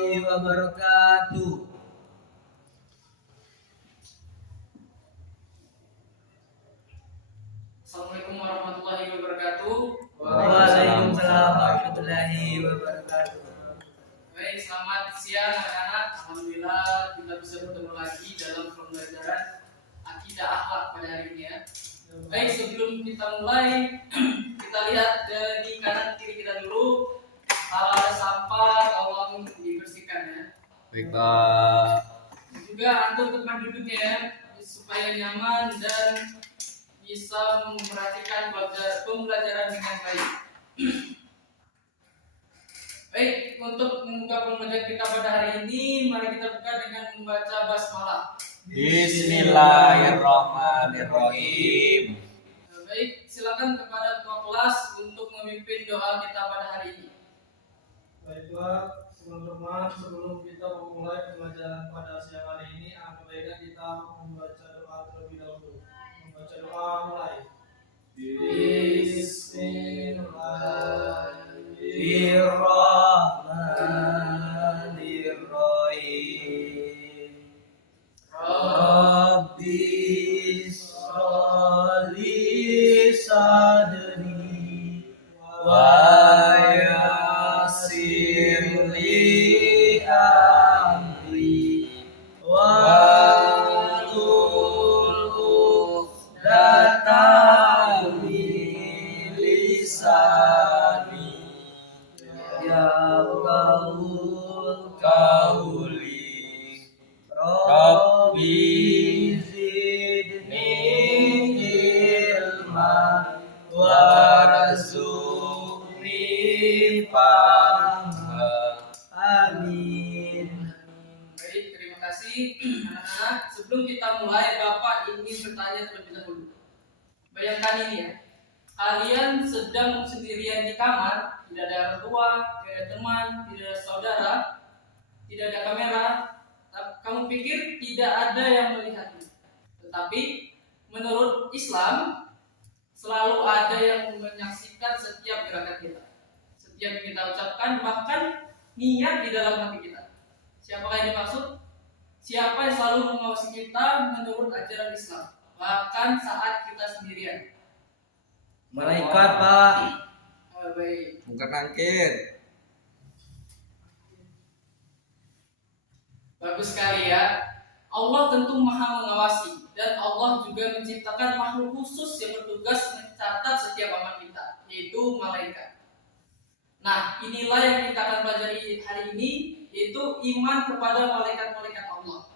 wabarakatuh. Assalamualaikum warahmatullahi wabarakatuh. Waalaikumsalam warahmatullahi wabarakatuh. Baik, selamat siang anak-anak. Alhamdulillah kita bisa bertemu lagi dalam pembelajaran akidah akhlak pada hari ini ya. Baik, sebelum kita mulai, kita lihat di kanan kiri kita dulu. Kalau ada sampah, tolong dibersihkan ya. Baik, Pak. Juga atur tempat duduknya ya, supaya nyaman dan bisa memperhatikan pembelajaran dengan baik. Baik, untuk membuka pembelajaran kita pada hari ini, mari kita buka dengan membaca basmalah. Bismillahirrahmanirrahim. Baik, silakan kepada ketua kelas untuk memimpin doa kita pada hari ini. Baiklah, teman-teman, sebelum kita memulai pembelajaran pada siang hari ini, alangkah baiknya kita membaca doa terlebih dahulu. Membaca doa mulai. Bismillahirrahmanirrahim. Rabbi sholli sadri wa yassir li amri wahlul 'uqdatam min lisani yafqahul qawli. Rabbi zidni ilman warzuqni fahma. Amin. Baik, terima kasih anak-anak. Sebelum kita mulai, Bapak ingin bertanya terlebih dahulu. Bayangkan ini ya, kalian sedang sendirian di kamar, tidak ada orang tua, tidak ada teman, tidak ada saudara, tidak ada kamera. Kamu pikir tidak ada yang melihatmu. Tetapi menurut Islam selalu ada yang menyaksikan setiap gerakan kita, setiap yang kita ucapkan, bahkan niat di dalam hati kita. Siapakah yang dimaksud? Siapa yang selalu mengawasi kita menurut ajaran Islam, bahkan saat kita sendirian. Malaikat, Pak. Baik. Bukan angkir. Bagus sekali ya. Allah tentu maha mengawasi, dan Allah juga menciptakan makhluk khusus yang bertugas mencatat setiap amal kita, yaitu malaikat. Nah, inilah yang kita akan pelajari hari ini, yaitu iman kepada malaikat-malaikat Allah.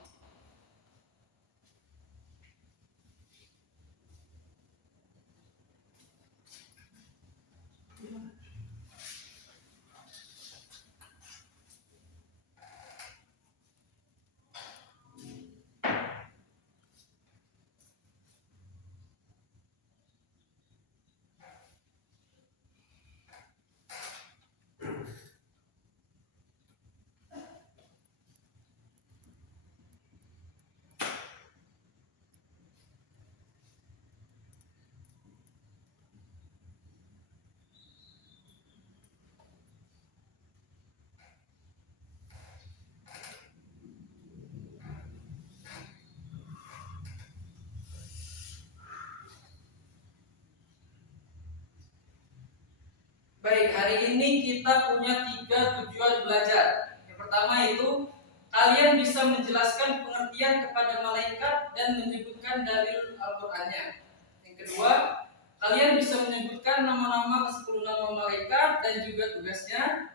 Baik, hari ini kita punya 3 tujuan belajar. Yang pertama itu kalian bisa menjelaskan pengertian kepada malaikat dan menyebutkan dalil Al-Qur'annya. Yang kedua, kalian bisa menyebutkan nama-nama ke-10 nama malaikat dan juga tugasnya.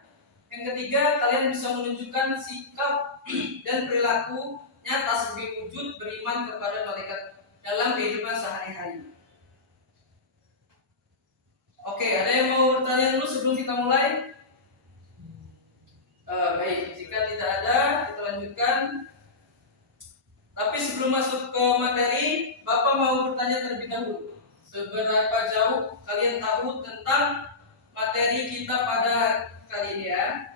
Yang ketiga, kalian bisa menunjukkan sikap dan perilaku nyata sebagai wujud beriman kepada malaikat dalam kehidupan sehari-hari. Oke, ada yang mau bertanya dulu sebelum kita mulai? Baik, jika tidak ada, kita lanjutkan. Tapi sebelum masuk ke materi, Bapak mau bertanya terlebih dahulu. Seberapa jauh kalian tahu tentang materi kita pada kali ini ya?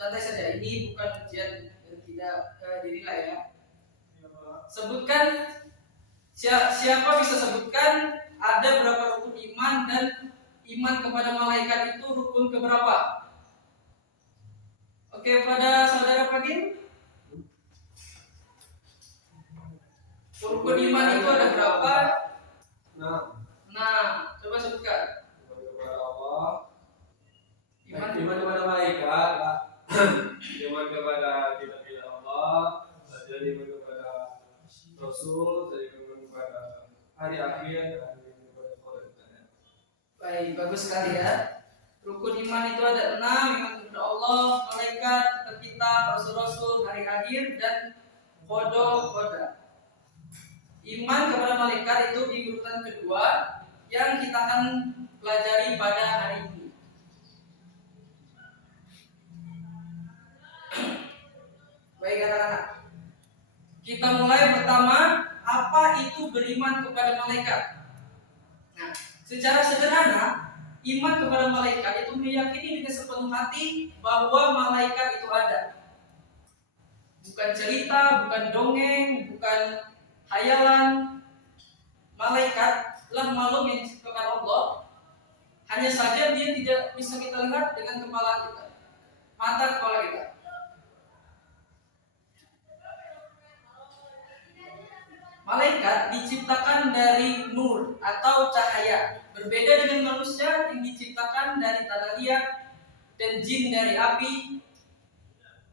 Santai saja, ini bukan ujian dan tidak dinilai ya. Sebutkan, siapa bisa sebutkan ada berapa rukun iman dan iman kepada malaikat itu rukun keberapa? Oke, pada saudara Fadil, rukun iman itu ada berapa? Nah, coba sebutkan. Iman kepada Allah, Iman iman kepada malaikat, iman kepada kitab-kitab Allah, dan iman kepada Rasul, dan iman kepada hari akhir, dan iman kepada Quran. Baik, bagus sekali ya. Rukun iman itu ada 6, iman kepada Allah, malaikat, kitab-kitab, rasul-rasul, hari akhir, dan qada. Iman kepada malaikat itu di urutan kedua yang kita akan pelajari pada hari ini. Baik anak-anak, kita mulai pertama, apa itu beriman kepada malaikat? Nah, secara sederhana, iman kepada malaikat itu meyakini dengan sepenuh hati bahwa malaikat itu ada. Bukan cerita, bukan dongeng, bukan hayalan. Malaikat adalah makhluk yang diciptakan Allah. Hanya saja dia tidak bisa kita lihat dengan kepala kita, mata kepala kita. Malaikat diciptakan dari nur atau cahaya. Berbeda dengan manusia yang diciptakan dari tanah liat dan jin dari api.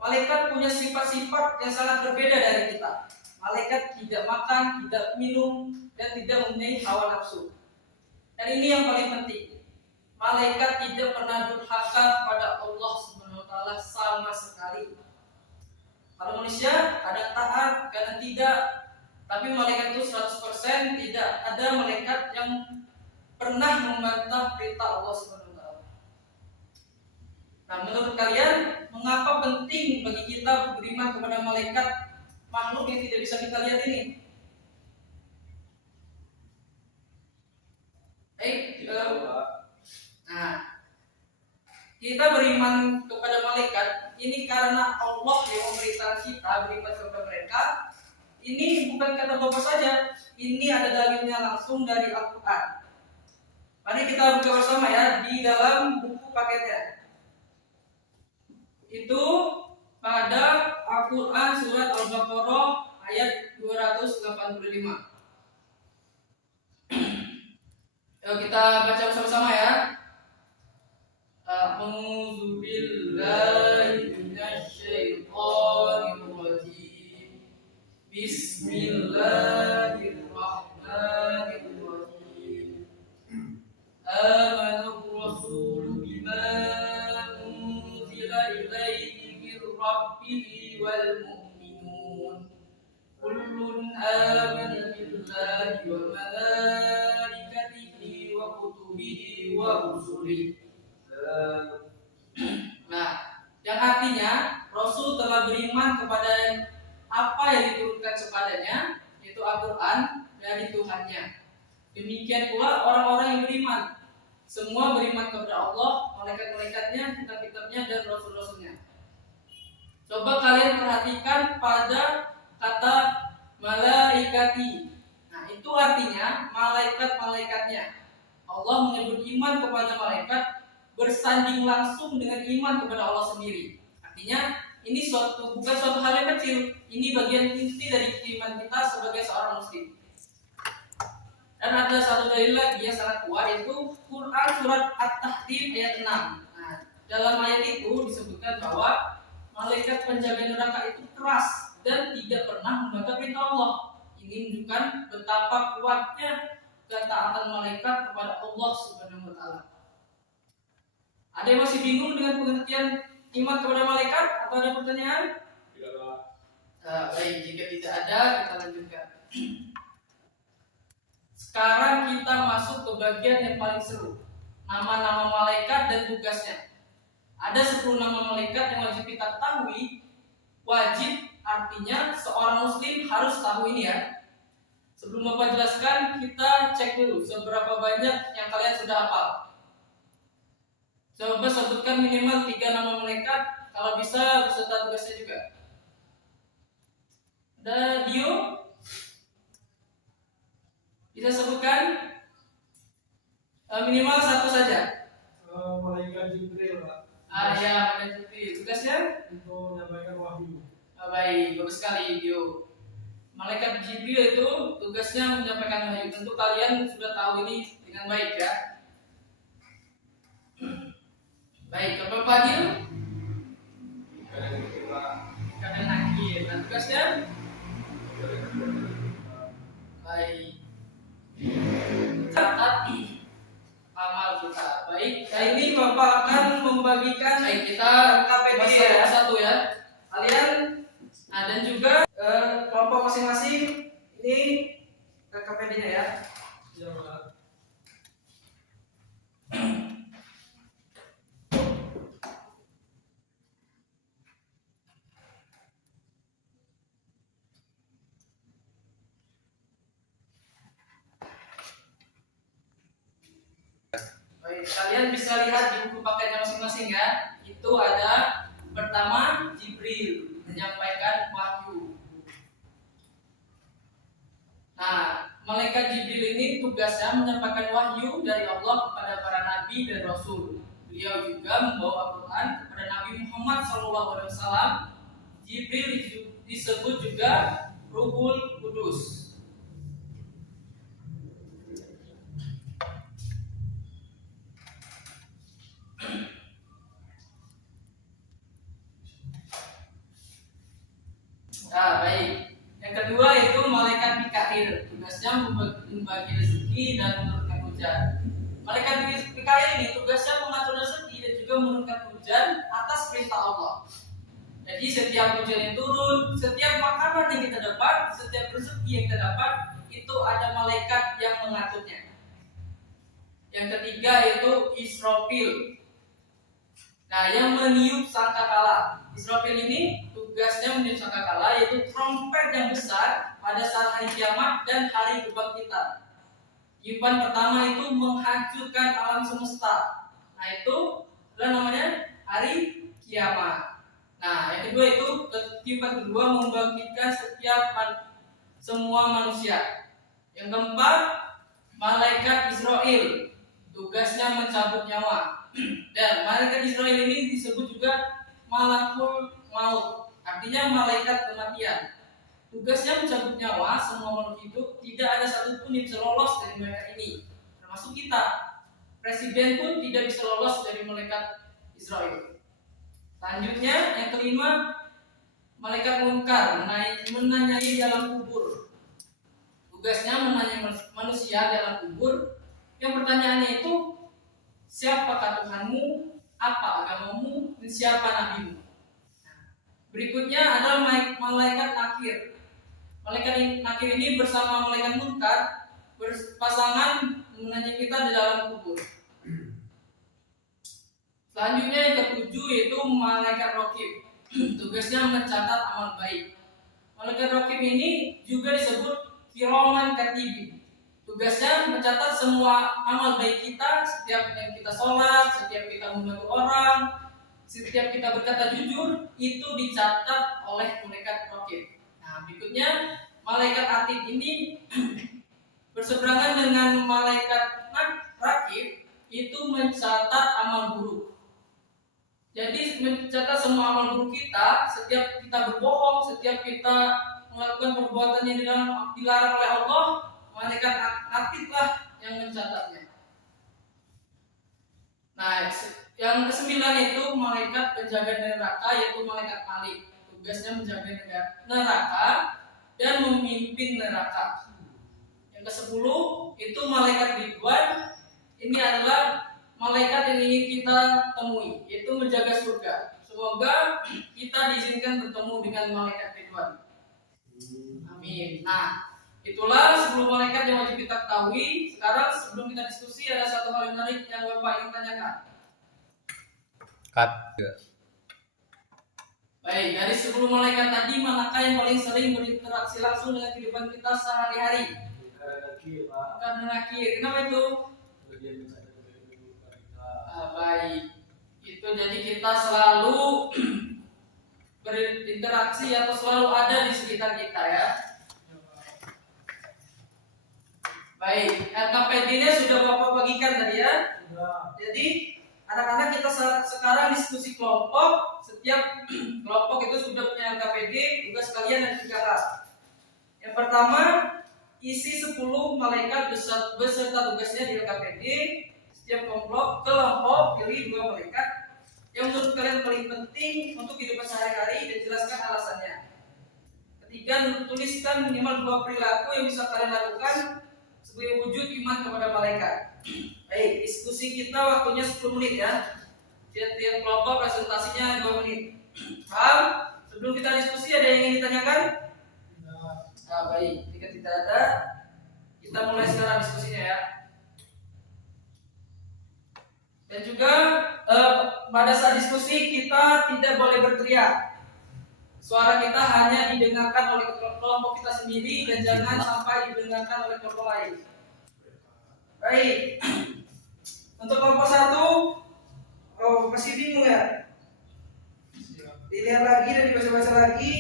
Malaikat punya sifat-sifat yang sangat berbeda dari kita. Malaikat tidak makan, tidak minum, dan tidak mempunyai hawa nafsu. Dan ini yang paling penting. Malaikat tidak pernah durhaka kepada Allah SWT sama sekali. Kalau manusia kadang taat, kadang tidak. Tapi malaikat itu 100% tidak ada malaikat yang pernah membantah perintah Allah SWT. Nah, menurut kalian, mengapa penting bagi kita beriman kepada malaikat, makhluk yang tidak bisa kita lihat ini? Nah, kita beriman kepada malaikat ini karena Allah yang memerintahkan kita beriman kepada mereka. Ini bukan kata Bapak saja, ini ada dalilnya langsung dari Al-Quran. Mari kita buka bersama ya di dalam buku paketnya. Itu pada Al-Quran surat Al-Baqarah ayat 285. Yuk kita baca bersama-sama ya. A'udzu billahi minasyaitonir rajim. Bismillahirrahmanirrahim. Amanur rasul bima unzila ilaihi mir rabbih wal mu'minun. Kullun amana billahi wa malaikatihi wa kutubihi wa rusulihi. Nah, yang artinya Rasul telah beriman kepada apa yang diturunkan kepadanya, yaitu Al-Quran dari Tuhannya. Demikian pula orang-orang yang beriman. Semua beriman kepada Allah, malaikat-malaikatnya, kitab-kitabnya, dan rasul-rasulnya. Coba kalian perhatikan pada kata malaikati. Nah, itu artinya malaikat-malaikatnya. Allah menyebut iman kepada malaikat bersanding langsung dengan iman kepada Allah sendiri. Artinya ini bukan suatu hal yang kecil. Ini bagian inti dari iman kita sebagai seorang muslim. Dan ada satu dalil lagi yang sangat kuat, yaitu Quran surat At-Tahrim ayat 6. Nah, dalam ayat itu disebutkan bahwa malaikat penjaga neraka itu keras dan tidak pernah membantah perintah Allah. Ini menunjukkan betapa kuatnya ketaatan malaikat kepada Allah Subhanahu wa taala. Ada yang masih bingung dengan pengertian iman kepada malaikat atau ada pertanyaan? Tidak ada. Baik, jika tidak ada, kita lanjutkan. Sekarang kita masuk ke bagian yang paling seru. Nama-nama malaikat dan tugasnya. Ada 10 nama malaikat yang wajib kita ketahui. Wajib artinya seorang muslim harus tahu ini ya. Sebelum Bapak jelaskan, kita cek dulu seberapa banyak yang kalian sudah hafal. Coba sebutkan minimal 3 nama malaikat, kalau bisa beserta tugasnya juga. Ada Dio? Bisa sebutkan? Minimal 1 saja. Malaikat Jibril, Pak. Ya, malaikat Jibril. Tugasnya untuk menyampaikan wahyu. baik, bagus sekali video. Malaikat Jibril itu tugasnya menyampaikan wahyu. Tentu kalian sudah tahu ini dengan baik ya. Baik, Bapak Fadil, kadang nakir. Nah, tugasnya baik. Catat amal kita. Baik, nah ini Bapak akan membagikan kita KPD ya satu ya. Kalian, nah dan juga kelompok masing-masing ini KPD-nya ya. Ya, Pak. Baik, kalian bisa lihat di buku paketnya masing-masing ya. Itu ada pertama Jibril menyampaikan wahyu. Nah, malaikat Jibril ini tugasnya menyampaikan wahyu dari Allah kepada para nabi dan rasul. Beliau juga membawa Al-Quran kepada Nabi Muhammad SAW. Jibril disebut juga Ruhul Kudus. Nah, baik. Yang kedua itu malaikat Mikail, tugasnya membagi rezeki dan menurunkan hujan. Malaikat Mikail ini tugasnya mengatur rezeki dan juga menurunkan hujan atas perintah Allah. Jadi setiap hujan yang turun, setiap makanan yang kita dapat, setiap rezeki yang kita dapat, itu ada malaikat yang mengaturnya. Yang ketiga itu Israfil. Nah, yang meniup sangkakala. Israfil ini tugasnya meniup sangkakala, yaitu trompet yang besar pada saat hari kiamat dan hari kebangkitan. Tiupan pertama itu menghancurkan alam semesta. Nah, itu adalah namanya hari kiamat. Nah, yang kedua itu tiupan kedua membangkitkan semua manusia. Yang keempat, malaikat Israel, tugasnya mencabut nyawa. Dan malaikat Israel ini disebut juga malakul maut, artinya malaikat kematian. Tugasnya mencabut nyawa semua makhluk hidup, tidak ada satupun yang bisa lolos dari mereka ini, termasuk kita. Presiden pun tidak bisa lolos dari malaikat Israel. Selanjutnya, yang kelima, malaikat munkar menanyai dalam kubur. Tugasnya menanyai manusia dalam kubur. Yang pertanyaannya itu, siapakah Tuhanmu, apa agamamu, dan siapa nabimu? Berikutnya adalah malaikat nakir. Malaikat nakir ini bersama malaikat munkar berpasangan menanyai kita di dalam kubur. Selanjutnya yang ketujuh yaitu malaikat raqib. Tugasnya mencatat amal baik. Malaikat raqib ini juga disebut kiraman katibin. Tugasnya mencatat semua amal baik kita, setiap yang kita sholat, setiap kita membantu orang, setiap kita berkata jujur, itu dicatat oleh malaikat raqib. Nah, berikutnya malaikat atid ini berseberangan dengan malaikat raqib, itu mencatat amal buruk. Jadi mencatat semua amal buruk kita, setiap kita berbohong, setiap kita melakukan perbuatan yang dilarang oleh Allah, malaikat atid lah yang mencatatnya. Nah, yang kesembilan itu malaikat penjaga neraka, yaitu malaikat Malik. Tugasnya menjaga neraka dan memimpin neraka. Yang kesepuluh itu malaikat Ridwan. Ini adalah malaikat yang ingin kita temui, yaitu menjaga surga. Semoga kita diizinkan bertemu dengan malaikat Ridwan. Amin. Nah, itulah 10 malaikat yang wajib kita ketahui. Sekarang sebelum kita diskusi, ada satu hal yang menarik yang Bapak ingin tanyakan. Cut. Baik, dari 10 malaikat tadi, manakah yang paling sering berinteraksi langsung dengan kehidupan kita sehari-hari? Karena nakir. Kenapa itu? Baik. Itu jadi kita selalu berinteraksi atau selalu ada di sekitar kita ya. Baik, LKPD-nya sudah Bapak bagikan tadi ya. Jadi Anak-anak kita sekarang diskusi kelompok. Setiap kelompok itu sudah punya LKPD. Tugas kalian ada 3 hal. Yang pertama, isi 10 malaikat beserta tugasnya di LKPD. Setiap kelompok pilih 2 malaikat yang menurut kalian paling penting untuk kehidupan sehari-hari dan jelaskan alasannya. Ketiga, tuliskan minimal 2 perilaku yang bisa kalian lakukan sebagai wujud iman kepada malaikat. Baik, diskusi kita waktunya 10 menit ya. Tiap kelompok presentasinya 2 menit. Paham? Sebelum kita diskusi ada yang ingin ditanyakan? Nah, baik, jika tidak ada, kita mulai sekarang diskusinya ya. Dan juga pada saat diskusi kita tidak boleh berteriak. Suara kita hanya didengarkan oleh kelompok kita sendiri dan jangan sampai didengarkan oleh kelompok lain. Baik. Untuk kelompok 1, masih bingung ya? Dilihat lagi dan dibaca-baca lagi.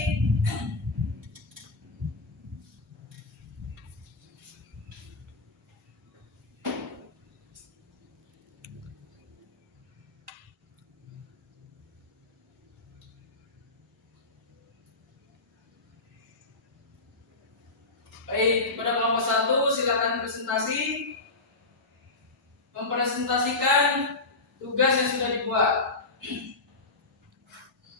Baik, pada kelompok 1 silakan presentasi. Mempresentasikan tugas yang sudah dibuat.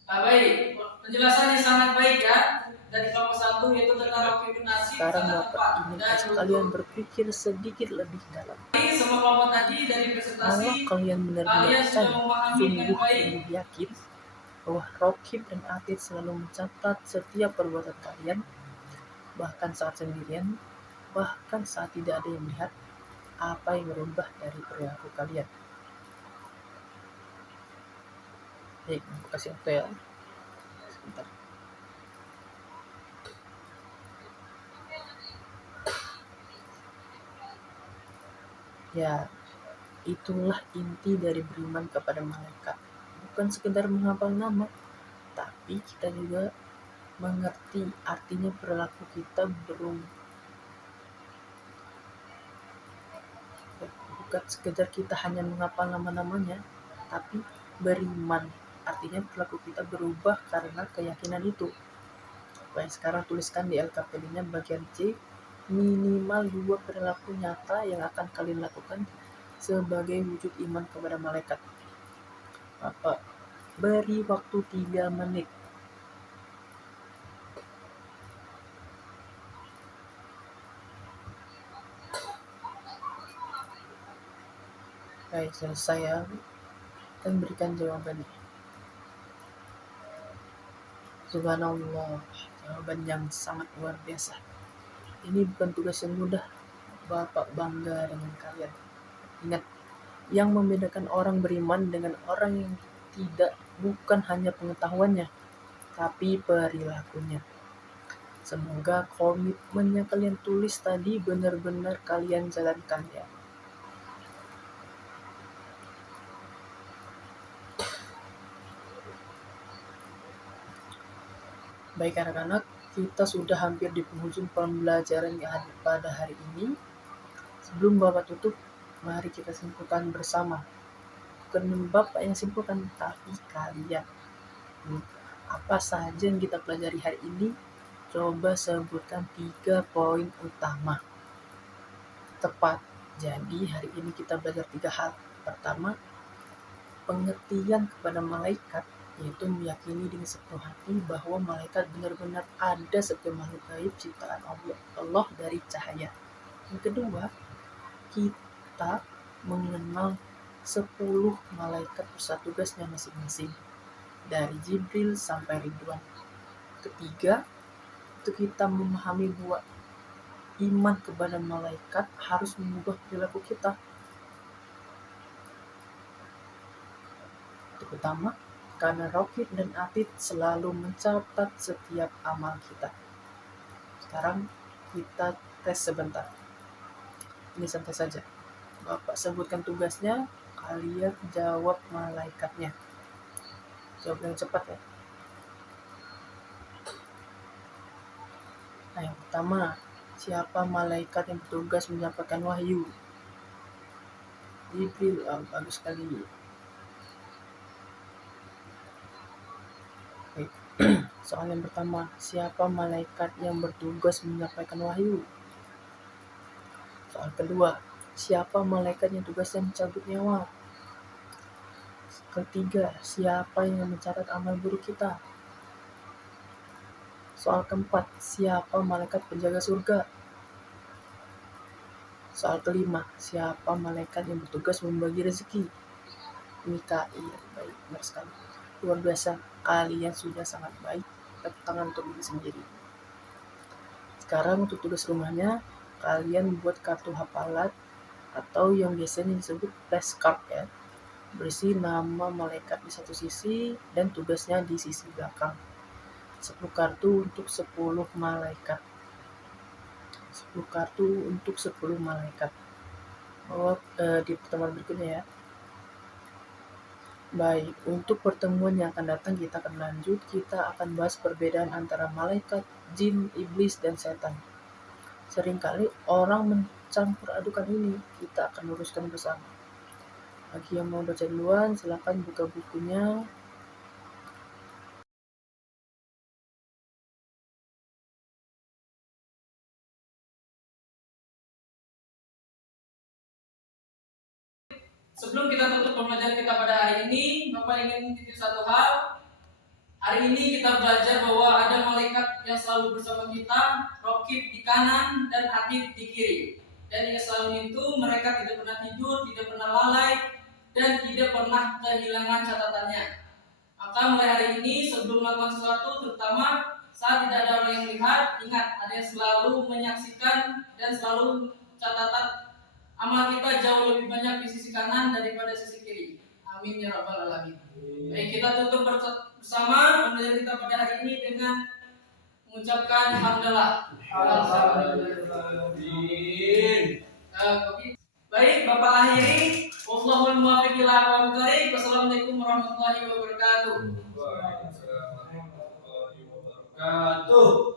Nah, baik, penjelasannya sangat baik ya. Dari kelompok 1 yaitu tentang koordinasi. Sekarang Bapak ingin ajak kalian berpikir sedikit lebih dalam. Semua kelompok tadi dari presentasi. Kalau kalian benar-benar sudah memahami dengan sungguh baik. sungguh yakin bahwa Rokib dan Atid selalu mencatat setiap perbuatan kalian, bahkan saat sendirian, bahkan saat tidak ada yang melihat, apa yang berubah dari perilaku kalian. Baik, aku kasih waktu ya. Sebentar. Ya, itulah inti dari beriman kepada malaikat. Bukan sekedar menghafal nama, tapi kita juga mengerti artinya perilaku kita bukan sekedar kita hanya menghafal nama-namanya, tapi beriman. Artinya perilaku kita berubah karena keyakinan itu. Baik, sekarang tuliskan di LKPD-nya bagian C, minimal 2 perilaku nyata yang akan kalian lakukan sebagai wujud iman kepada malaikat. Bapak beri waktu 3 menit. Baik, selesai ya. Dan berikan jawabannya. Subhanallah, jawaban yang sangat luar biasa. Ini bukan tugas yang mudah. Bapak bangga dengan kalian. Ingat, yang membedakan orang beriman dengan orang yang tidak bukan hanya pengetahuannya, tapi perilakunya. Semoga komitmen yang kalian tulis tadi benar-benar kalian jalankan ya. Baik anak-anak, kita sudah hampir di penghujung pembelajaran yang ada pada hari ini. Sebelum Bapak tutup, mari kita simpulkan bersama. Bukan Bapak yang simpulkan, tapi kalian. Apa saja yang kita pelajari hari ini? Coba sebutkan 3 poin utama. Tepat. Jadi hari ini kita belajar 3 hal. Pertama, pengertian kepada malaikat, yaitu meyakini dengan sepenuh hati bahwa malaikat benar-benar ada sebagai makhluk gaib ciptaan Allah dari cahaya. Yang kedua, kita mengenal 10 malaikat beserta tugasnya masing-masing, dari Jibril sampai Ridwan. Ketiga, itu kita memahami bahwa iman kepada malaikat harus mengubah perilaku kita. Itu pertama, karena Rokib dan Atid selalu mencatat setiap amal kita. Sekarang kita tes sebentar. Ini santai saja. Bapak sebutkan tugasnya, kalian jawab malaikatnya. Jawab yang cepat ya. Nah, yang pertama, siapa malaikat yang bertugas menyampaikan wahyu? Jibril, bagus sekali. Soal yang pertama, siapa malaikat yang bertugas menyampaikan wahyu? Soal kedua, siapa malaikat yang tugasnya mencabut nyawa? Ketiga, siapa yang mencatat amal buruk kita? Soal keempat, siapa malaikat penjaga surga? Soal kelima, siapa malaikat yang bertugas membagi rezeki? Mikail. Baik, benar sekali. Luar biasa, kalian sudah sangat baik. Tepuk tangan untuk diri sendiri. Sekarang untuk tugas rumahnya, kalian buat kartu hafalan atau yang biasanya disebut flashcard ya. Berisi nama malaikat di satu sisi dan tugasnya di sisi belakang. 10 kartu untuk 10 malaikat. 10 kartu untuk 10 malaikat. Di pertemuan berikutnya ya. Baik, untuk pertemuan yang akan datang kita akan lanjut. Kita akan bahas perbedaan antara malaikat, jin, iblis, dan setan. Seringkali orang mencampur adukan ini. Kita akan luruskan bersama. Bagi yang mau baca duluan, silakan buka bukunya. Sebelum kita tutup pembelajaran kita pada hari ini, Bapak ingin titip satu hal. Hari ini kita belajar bahwa ada malaikat yang selalu bersama kita, Rokib di kanan dan Atid di kiri. Dan yang selalu itu mereka tidak pernah tidur, tidak pernah lalai, dan tidak pernah kehilangan catatannya. Maka mulai hari ini sebelum melakukan sesuatu, terutama saat tidak ada orang yang melihat, ingat ada yang selalu menyaksikan dan selalu catatan amal kita jauh lebih banyak di sisi kanan daripada sisi kiri. Amin ya rabbal alamin. Baik, kita tutup bersama pembelajaran kita pada hari ini dengan mengucapkan alhamdulillah. Baik, Bapak akhiri. Wallahul muwaffiq ila aqwamit thoriq. Wassalamualaikum warahmatullahi wabarakatuh. Waalaikumsalam warahmatullahi wabarakatuh.